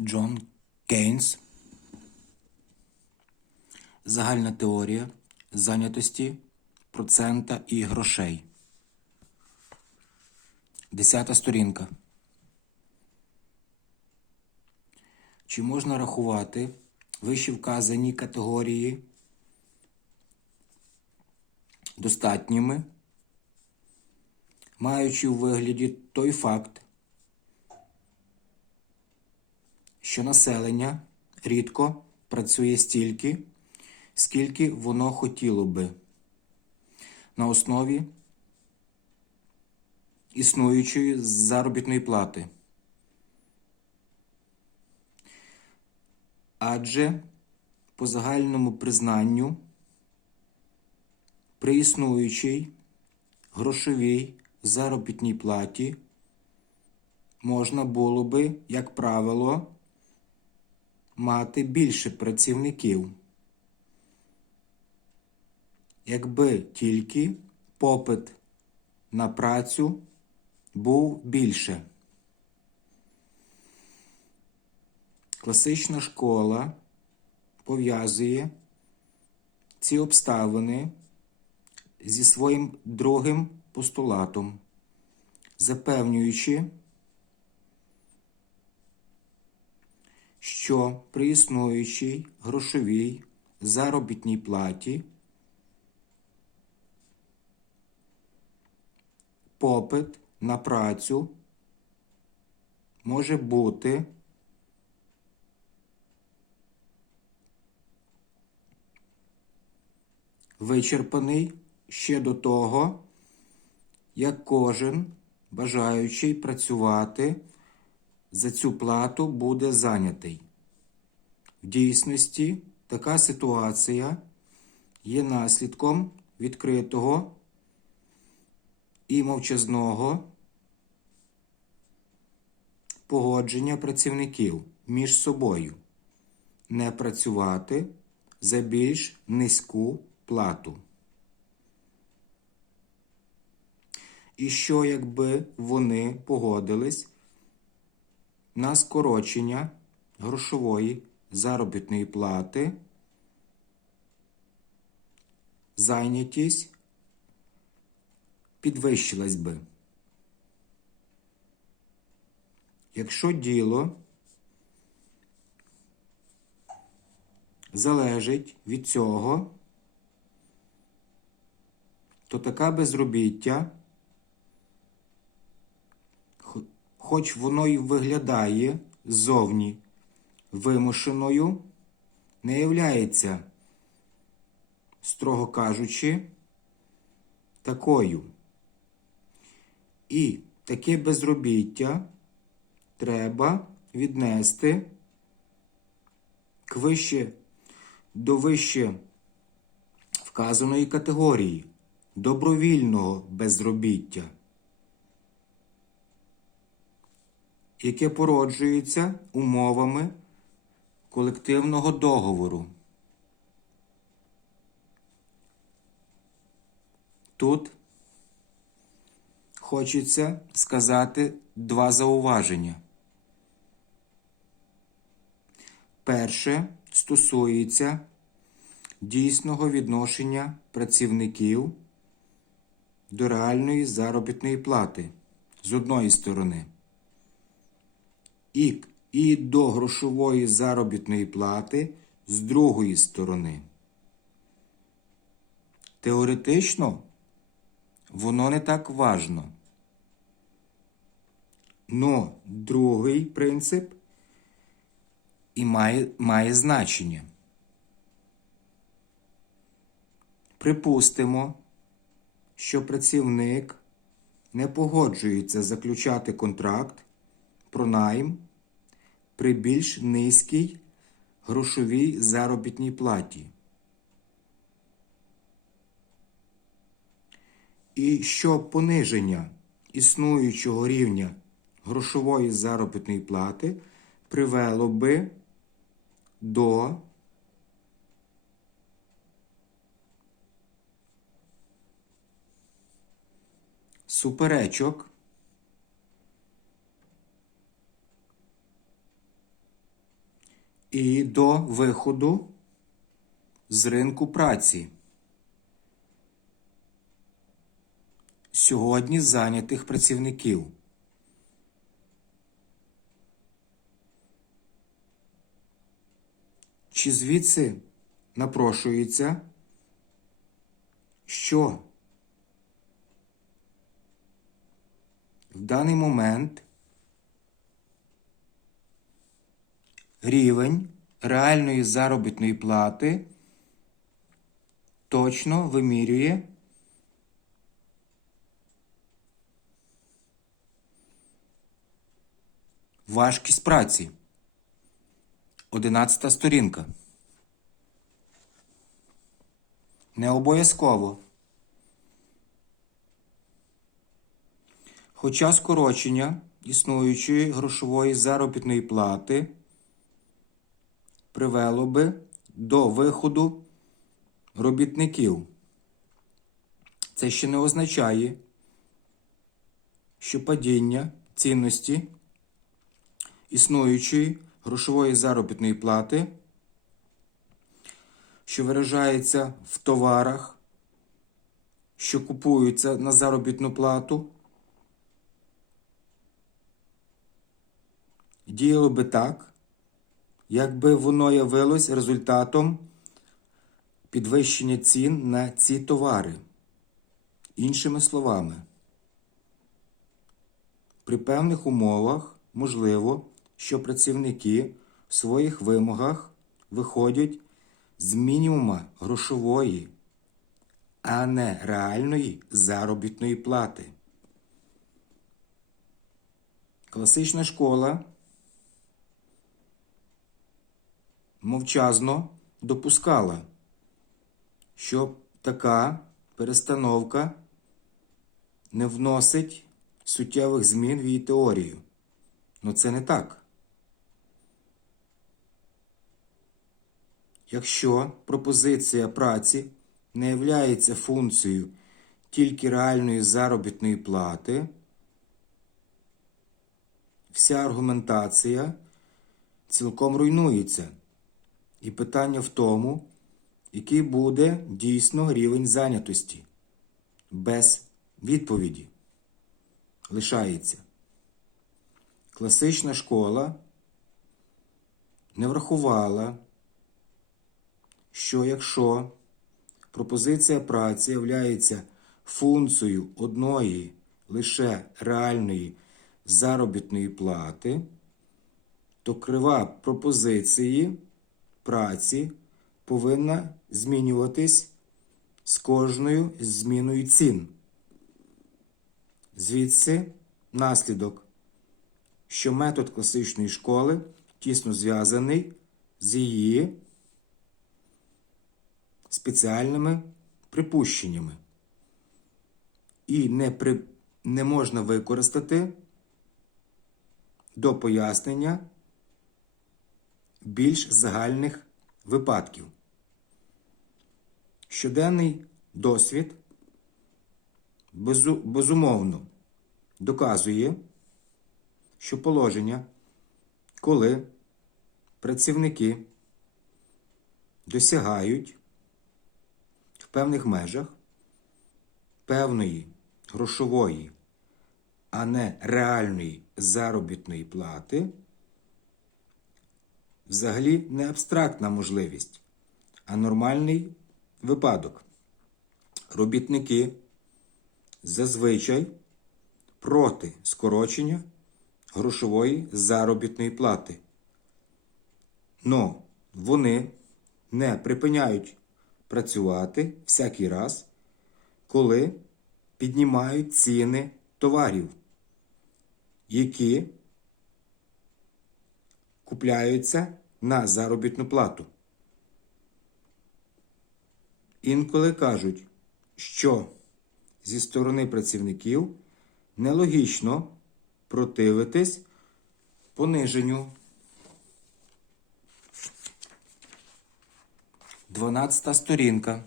Джон Кейнс. Загальна теорія зайнятості процента і грошей. Десята сторінка. Чи можна рахувати вище вказані категорії достатніми, маючи у вигляді той факт, що населення рідко працює стільки, скільки воно хотіло би на основі існуючої заробітної плати. Адже по загальному признанню при існуючій грошовій заробітній платі можна було би, як правило, мати більше працівників, якби тільки попит на працю був більше. Класична школа пов'язує ці обставини зі своїм другим постулатом, запевнюючи, що при існуючій грошовій заробітній платі попит на працю може бути вичерпаний ще до того, як кожен бажаючий працювати за цю плату буде зайнятий. В дійсності така ситуація є наслідком відкритого і мовчазного погодження працівників між собою не працювати за більш низьку плату. І що, якби вони погодились на скорочення грошової заробітної плати, зайнятість підвищилась би. Якщо діло залежить від цього, то така безробіття, хоч воно й виглядає ззовні вимушеною, не являється, строго кажучи, такою. І таке безробіття треба віднести к вище, до вище вказаної категорії добровільного безробіття, яке породжується умовами колективного договору. Тут хочеться сказати два зауваження. Перше стосується дійсного відношення працівників до реальної заробітної плати з одної сторони, і, і до грошової заробітної плати з другої сторони. Теоретично воно не так важно. Но другий принцип і має, має значення. Припустимо, що працівник не погоджується заключати контракт про найм при більш низькій грошовій заробітній платі. І що пониження існуючого рівня грошової заробітної плати привело би до суперечок і до виходу з ринку праці. Сьогодні зайнятих працівників. Чи звідси напрошується, що в даний момент рівень реальної заробітної плати точно вимірює важкість праці. Одинадцята сторінка. Не обов'язково. Хоча скорочення існуючої грошової заробітної плати привело би до виходу робітників. Це ще не означає, що падіння цінності існуючої грошової заробітної плати, що виражається в товарах, що купуються на заробітну плату, діяло би так, якби воно явилось результатом підвищення цін на ці товари. Іншими словами, при певних умовах можливо, що працівники в своїх вимогах виходять з мінімума грошової, а не реальної заробітної плати. Класична школа мовчазно допускала, що така перестановка не вносить суттєвих змін в її теорію. Ну це не так. Якщо пропозиція праці не являється функцією тільки реальної заробітної плати, вся аргументація цілком руйнується. І питання в тому, який буде дійсно рівень зайнятості. Без відповіді лишається. Класична школа не врахувала, що якщо пропозиція праці являється функцією одної лише реальної заробітної плати, то крива пропозиції праці повинна змінюватись з кожною зміною цін. Звідси наслідок, що метод класичної школи тісно зв'язаний з її спеціальними припущеннями і не, при, не можна використати до пояснення більш загальних випадків. Щоденний досвід безу, безумовно доказує, що положення, коли працівники досягають в певних межах певної грошової, а не реальної заробітної плати, взагалі не абстрактна можливість, а нормальний випадок. Робітники зазвичай проти скорочення грошової заробітної плати. Но вони не припиняють працювати всякий раз, коли піднімають ціни товарів, які купляються на заробітну плату. Інколи кажуть, що зі сторони працівників нелогічно противитись пониженню. 12 сторінка.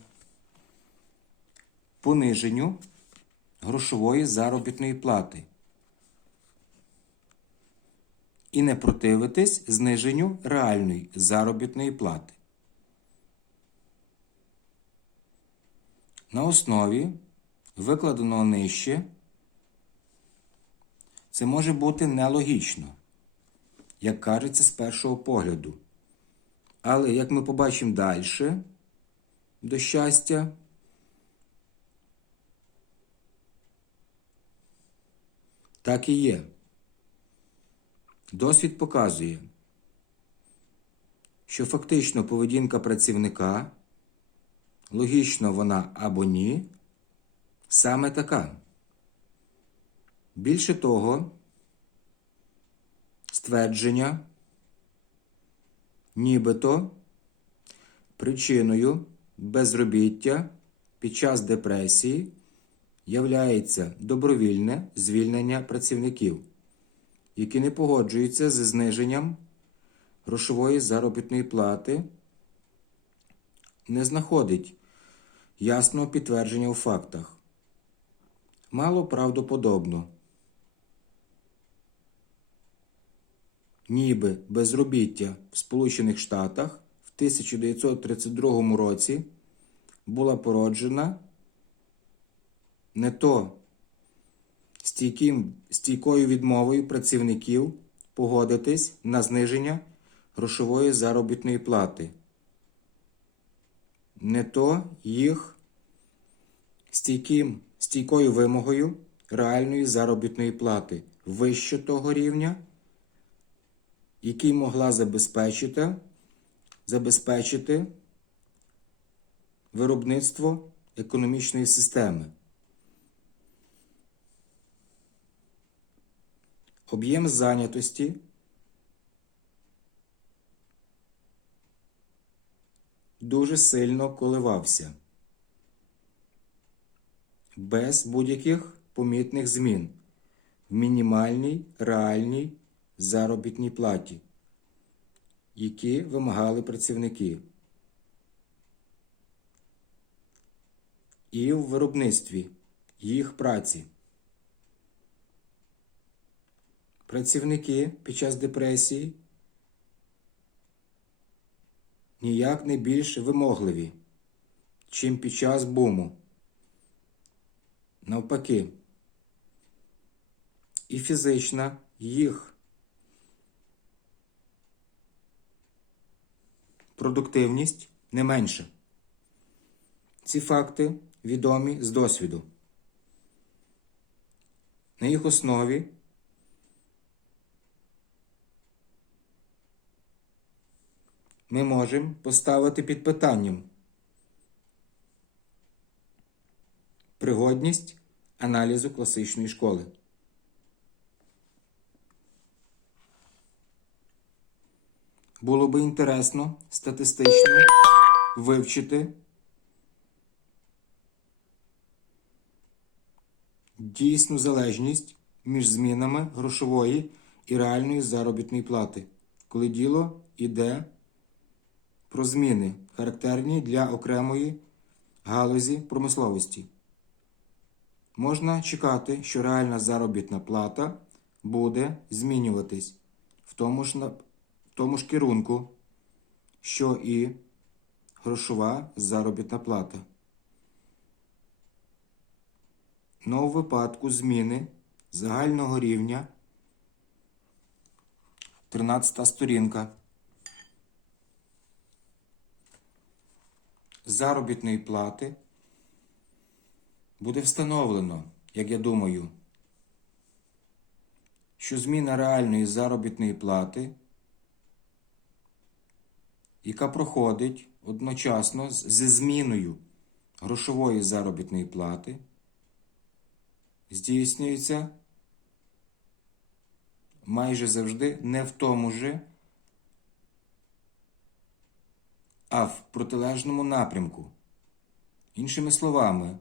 Пониженню грошової заробітної плати. І не противитись зниженню реальної заробітної плати. На основі викладеного нижче це може бути нелогічно, як кажеться з першого погляду. Але як ми побачимо далі, до щастя, так і є. Досвід показує, що фактично поведінка працівника, логічно вона або ні, саме така. Більше того, ствердження, нібито причиною безробіття під час депресії являється добровільне звільнення працівників, які не погоджуються зі зниженням грошової заробітної плати, не знаходить ясного підтвердження у фактах. Мало правдоподобно. Ніби безробіття в Сполучених Штатах в 1932 році була породжена не то стійким, стійкою відмовою працівників погодитись на зниження грошової заробітної плати, не то їх стійким, стійкою вимогою реальної заробітної плати вище того рівня, який могла забезпечити, забезпечити виробництво економічної системи. Об'єм зайнятості дуже сильно коливався, без будь-яких помітних змін в мінімальній реальній заробітній платі, які вимагали працівники. І в виробництві їх праці. Працівники під час депресії ніяк не більш вимогливі, чим під час буму. Навпаки, і фізична їх продуктивність не менша. Ці факти відомі з досвіду. На їх основі ми можемо поставити під питанням пригодність аналізу класичної школи. Було би інтересно статистично вивчити дійсну залежність між змінами грошової і реальної заробітної плати, коли діло йде про зміни, характерні для окремої галузі промисловості. Можна чекати, що реальна заробітна плата буде змінюватись в тому ж, в тому ж керунку, що і грошова заробітна плата. Но у випадку зміни загального рівня 13 сторінка. Заробітної плати буде встановлено, як я думаю, що зміна реальної заробітної плати, яка проходить одночасно зі зміною грошової заробітної плати, здійснюється майже завжди не в тому же а в протилежному напрямку. Іншими словами,